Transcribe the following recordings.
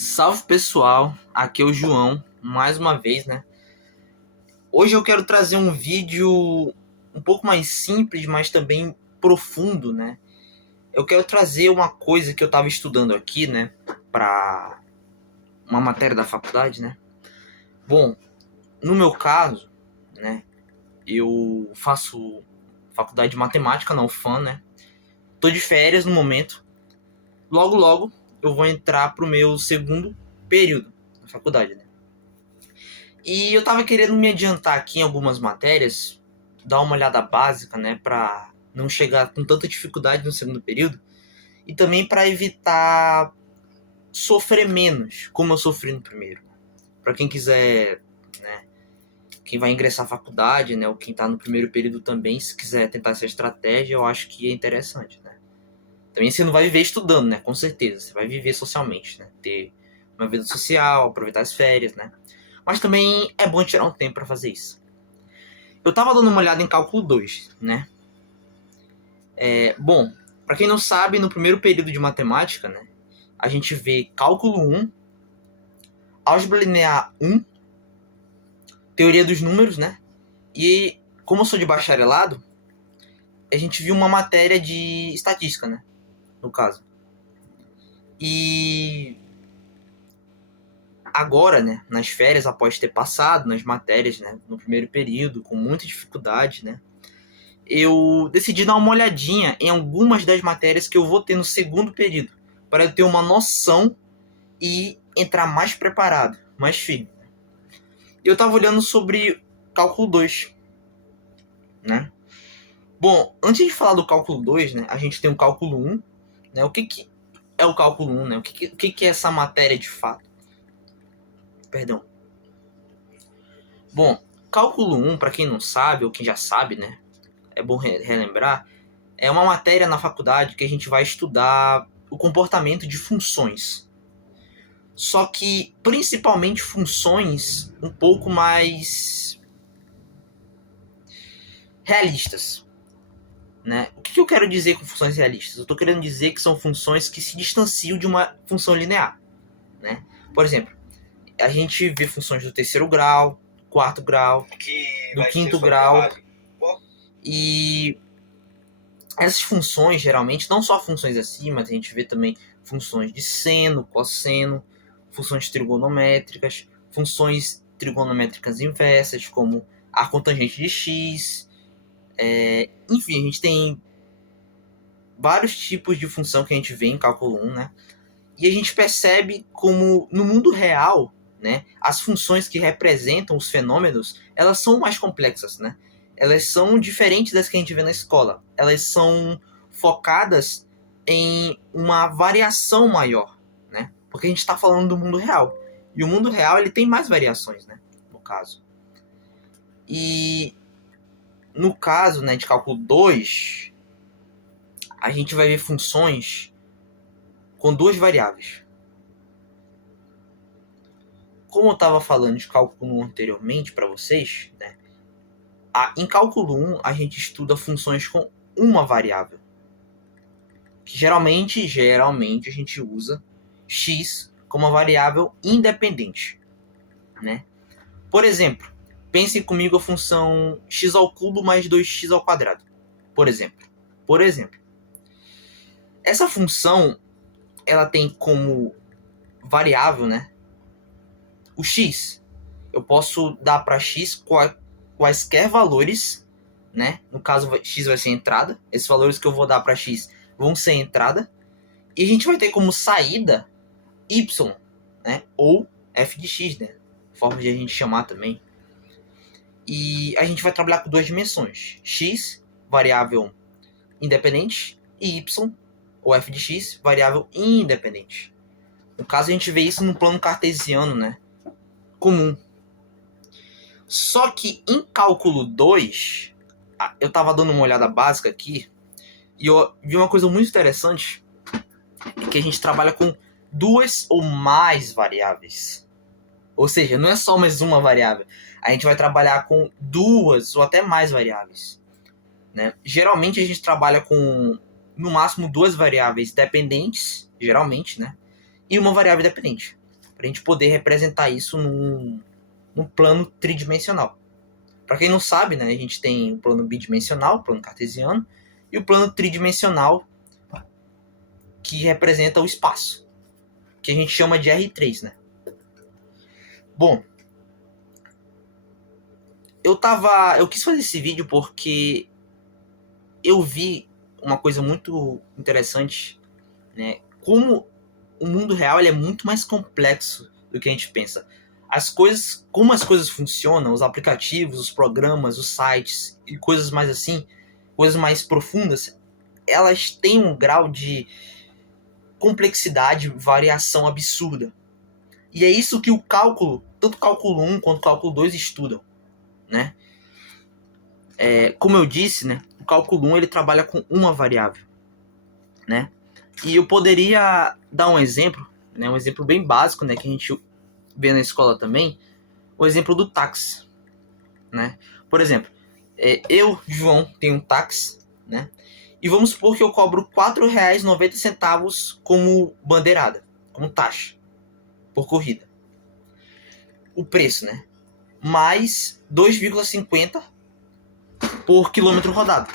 Salve pessoal, aqui é o João, mais uma vez, né? Hoje eu quero trazer um vídeo um pouco mais simples, mas também profundo, né? Eu quero trazer uma coisa que eu estava estudando aqui, né? Para uma matéria da faculdade, né? Bom, no meu caso, né? Eu faço faculdade de matemática na UFAM, né? Tô de férias no momento. Logo eu vou entrar pro meu segundo período da faculdade, né? E eu tava querendo me adiantar aqui em algumas matérias, dar uma olhada básica, né, pra não chegar com tanta dificuldade no segundo período, e também para evitar sofrer menos, como eu sofri no primeiro. Para quem quiser, né, quem vai ingressar à faculdade, né, ou quem tá no primeiro período também, se quiser tentar essa estratégia, eu acho que é interessante, né. Também você não vai viver estudando, né, com certeza, você vai viver socialmente, né, ter uma vida social, aproveitar as férias, né. Mas também é bom tirar um tempo para fazer isso. Eu tava dando uma olhada em cálculo 2, né? Bom, para quem não sabe, no primeiro período de matemática, né, a gente vê cálculo 1, álgebra linear 1, teoria dos números, né? E como eu sou de bacharelado, a gente viu uma matéria de estatística, né? No caso. E agora, né, nas férias, após ter passado nas matérias, né, no primeiro período, com muita dificuldade, né, eu decidi dar uma olhadinha em algumas das matérias que eu vou ter no segundo período, para eu ter uma noção e entrar mais preparado, mais firme. Eu estava olhando sobre cálculo 2, né? Bom, antes de falar do cálculo 2, né, a gente tem o cálculo 1, né? O que é o cálculo 1, né? O que é essa matéria de fato? Perdão. Bom, cálculo 1, para quem não sabe, ou quem já sabe, né? É bom relembrar, é uma matéria na faculdade que a gente vai estudar o comportamento de funções. Só que, principalmente, funções um pouco mais realistas, né? O que eu quero dizer com funções realistas? Eu estou querendo dizer que são funções que se distanciam de uma função linear, né? Por exemplo, a gente vê funções do terceiro grau, quarto grau, do quinto grau, e essas funções, geralmente, não só funções acima, a gente vê também funções de seno, cosseno, funções trigonométricas, funções trigonométricas inversas, como a cotangente de x. Enfim, a gente tem vários tipos de função que a gente vê em cálculo 1, né? E a gente percebe como, no mundo real, né, as funções que representam os fenômenos, elas são mais complexas, né? Elas são diferentes das que a gente vê na escola. Elas são focadas em uma variação maior, né? Porque a gente está falando do mundo real. E o mundo real, ele tem mais variações, né? No caso. E no caso, né, de cálculo 2, a gente vai ver funções com duas variáveis. Como eu estava falando de cálculo 1 anteriormente para vocês, né, em cálculo 1 a gente estuda funções com uma variável. Que geralmente a gente usa x como uma variável independente, né? Por exemplo, pensem comigo a função x ao cubo mais 2x ao quadrado. Por exemplo, essa função ela tem como variável, né, o x. Eu posso dar para x quaisquer valores, né? No caso, x vai ser entrada. Esses valores que eu vou dar para x vão ser entrada. E a gente vai ter como saída y, né? Ou f de x, né? Forma de a gente chamar também. E a gente vai trabalhar com duas dimensões. X, variável independente, e y, ou f de x, variável independente. No caso, a gente vê isso no plano cartesiano, né, comum. Só que em cálculo 2, eu estava dando uma olhada básica aqui, e eu vi uma coisa muito interessante, que a gente trabalha com duas ou mais variáveis. Ou seja, não é só mais uma variável. A gente vai trabalhar com duas ou até mais variáveis, né? Geralmente a gente trabalha com, no máximo, duas variáveis dependentes, geralmente, né? E uma variável dependente. para a gente poder representar isso num plano tridimensional. Para quem não sabe, né, a gente tem o plano bidimensional, o plano cartesiano, e o plano tridimensional, que representa o espaço, que a gente chama de R3, né? Bom, eu quis fazer esse vídeo porque eu vi uma coisa muito interessante, né? Como o mundo real ele é muito mais complexo do que a gente pensa. Como as coisas funcionam, os aplicativos, os programas, os sites e coisas mais assim, coisas mais profundas, elas têm um grau de complexidade, variação absurda. E é isso que o cálculo, tanto o cálculo 1 quanto o cálculo 2 estudam, né? Como eu disse, né, o cálculo 1 ele trabalha com uma variável, né? E eu poderia dar um exemplo, né, um exemplo bem básico, né, que a gente vê na escola também, o exemplo do táxi, né? Por exemplo, eu, João, tenho um táxi, né? E vamos supor que eu cobro R$ 4,90 como bandeirada, como taxa, por corrida. O preço, né? Mais 2,50 por quilômetro rodado.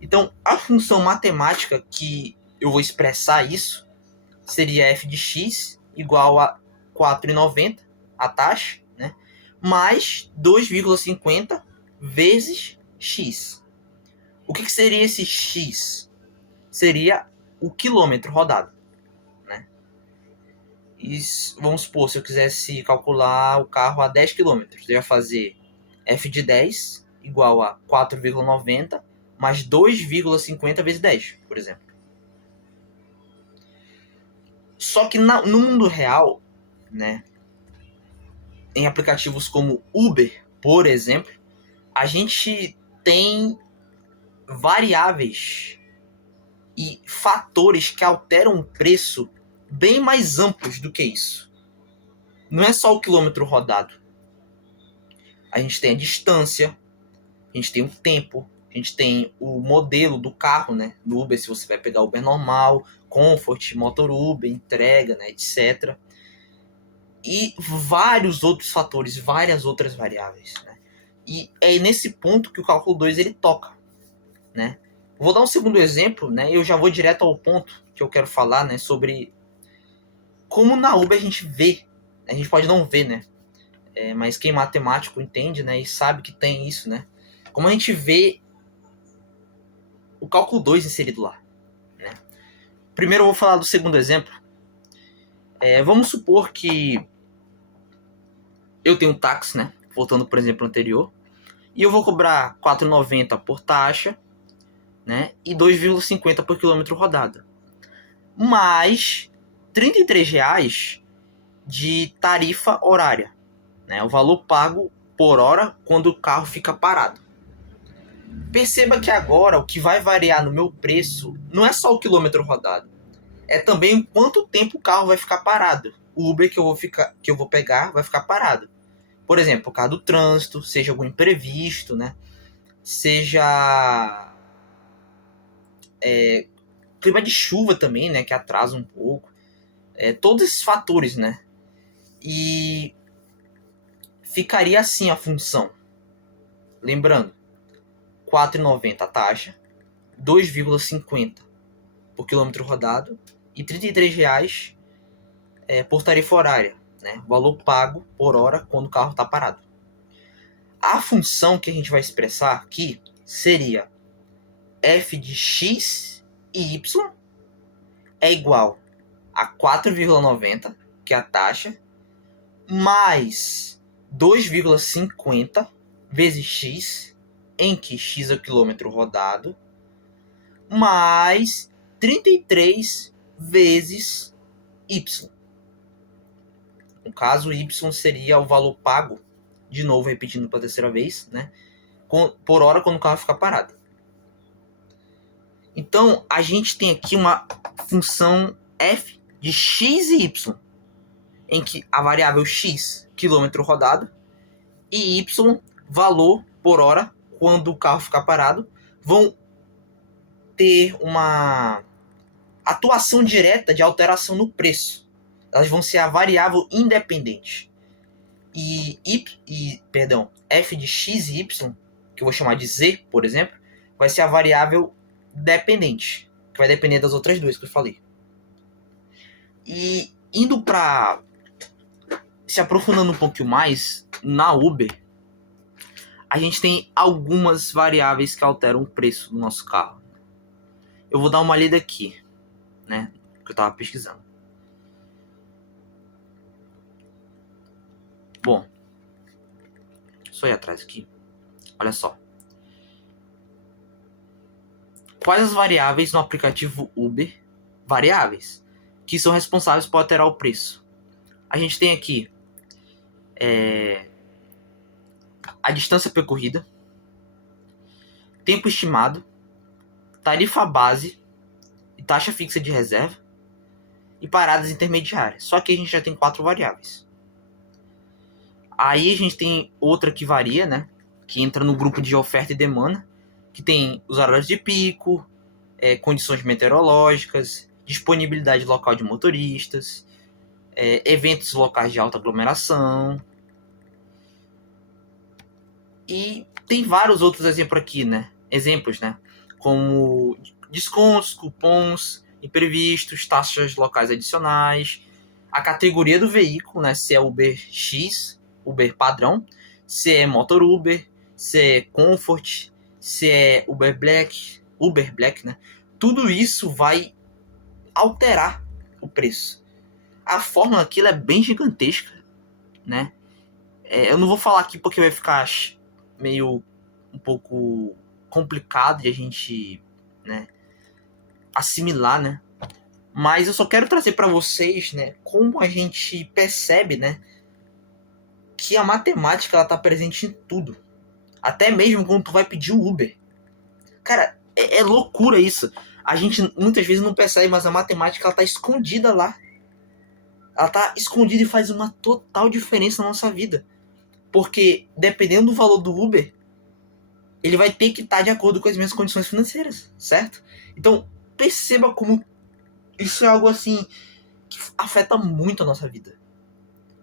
Então, a função matemática que eu vou expressar isso seria f de x igual a 4,90, a taxa, né? Mais 2,50 vezes x. O que seria esse x? Seria o quilômetro rodado, né? E vamos supor, se eu quisesse calcular o carro a 10 km, eu ia fazer f de 10 igual a 4,90 mais 2,50 vezes 10, por exemplo. Só que no mundo real, né, em aplicativos como Uber, por exemplo, a gente tem variáveis e fatores que alteram o preço bem mais amplos do que isso. Não é só o quilômetro rodado. A gente tem a distância, a gente tem o tempo, a gente tem o modelo do carro, né? Do Uber, se você vai pegar Uber normal, Comfort, Motor Uber, entrega, né? Etc. E vários outros fatores, várias outras variáveis, né? E é nesse ponto que o cálculo 2 ele toca, né? Vou dar um segundo exemplo, né? Eu já vou direto ao ponto que eu quero falar, né? Sobre como na Uber a gente vê, a gente pode não ver, né? Mas quem é matemático entende, né? E sabe que tem isso, né? Como a gente vê o cálculo 2 inserido lá, né? Primeiro eu vou falar do segundo exemplo. Vamos supor que eu tenho um táxi, né? Voltando para o exemplo anterior. E eu vou cobrar R$ 4,90 por taxa, né? E 2,50 por quilômetro rodado. Mais R$ 33 de tarifa horária, né? O valor pago por hora quando o carro fica parado. Perceba que agora o que vai variar no meu preço não é só o quilômetro rodado, é também quanto tempo o carro vai ficar parado. O Uber que eu vou pegar vai ficar parado. Por exemplo, por causa do trânsito, seja algum imprevisto, né? Seja clima de chuva também, né? Que atrasa um pouco. Todos esses fatores, né? E ficaria assim a função. Lembrando, R$ 4,90 a taxa, 2,50 por quilômetro rodado e R$ 33 por tarifa horária, né? Valor pago por hora quando o carro está parado. A função que a gente vai expressar aqui seria f de x e y é igual a 4,90, que é a taxa, mais 2,50 vezes x, em que x é o quilômetro rodado, mais 33 vezes y. No caso, y seria o valor pago, de novo repetindo pela terceira vez, né, por hora quando o carro ficar parado. Então, a gente tem aqui uma função f de x e y, em que a variável x, quilômetro rodado, e y, valor por hora quando o carro ficar parado, vão ter uma atuação direta de alteração no preço. elas vão ser a variável independente. F de x e y, que eu vou chamar de z, por exemplo, vai ser a variável dependente, que vai depender das outras duas que eu falei. E indo para se aprofundando um pouquinho mais na Uber, a gente tem algumas variáveis que alteram o preço do nosso carro. Eu vou dar uma lida aqui, né, que eu estava pesquisando. Bom, só ir atrás aqui. Olha só. Quais as variáveis no aplicativo Uber, variáveis, que são responsáveis por alterar o preço? A gente tem aqui a distância percorrida, tempo estimado, tarifa base e taxa fixa de reserva e paradas intermediárias. Só que a gente já tem 4 variáveis. Aí a gente tem outra que varia, né? Que entra no grupo de oferta e demanda, que tem os horários de pico, condições meteorológicas, disponibilidade local de motoristas, eventos locais de alta aglomeração. E tem vários outros exemplos, né? Como descontos, cupons, imprevistos, taxas locais adicionais, a categoria do veículo, né? Se é Uber X, Uber padrão, se é Motor Uber, se é Comfort, se é Uber Black, né? Tudo isso vai alterar o preço. A fórmula aqui é bem gigantesca, né? Eu não vou falar aqui porque vai ficar meio um pouco complicado de a gente, né, assimilar, né? Mas eu só quero trazer para vocês, né, como a gente percebe, né, que a matemática ela tá presente em tudo. Até mesmo quando tu vai pedir o Uber. Cara, é loucura isso. A gente muitas vezes não percebe, mas a matemática ela tá escondida lá. Ela tá escondida e faz uma total diferença na nossa vida. Porque dependendo do valor do Uber, ele vai ter que estar de acordo com as minhas condições financeiras, certo? Então, perceba como isso é algo assim que afeta muito a nossa vida.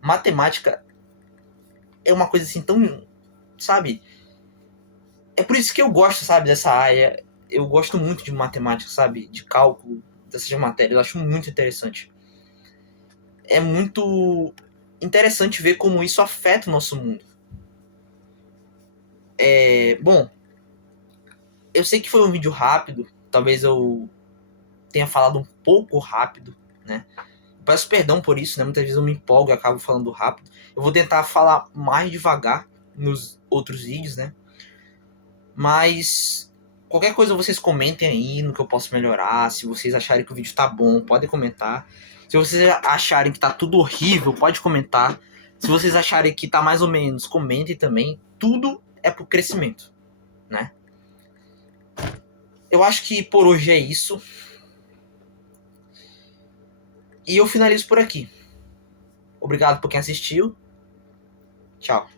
Matemática é uma coisa assim tão, sabe? É por isso que eu gosto, sabe, dessa área. Eu gosto muito de matemática, sabe? De cálculo, dessas matérias. Eu acho muito interessante. É muito interessante ver como isso afeta o nosso mundo. Bom, eu sei que foi um vídeo rápido. Talvez eu tenha falado um pouco rápido, né? Peço perdão por isso, né? Muitas vezes eu me empolgo e acabo falando rápido. Eu vou tentar falar mais devagar nos outros vídeos, né? Mas qualquer coisa vocês comentem aí no que eu posso melhorar. Se vocês acharem que o vídeo tá bom, podem comentar. Se vocês acharem que tá tudo horrível, pode comentar. Se vocês acharem que tá mais ou menos, comentem também. Tudo é pro crescimento, né? Eu acho que por hoje é isso. E eu finalizo por aqui. Obrigado por quem assistiu. Tchau.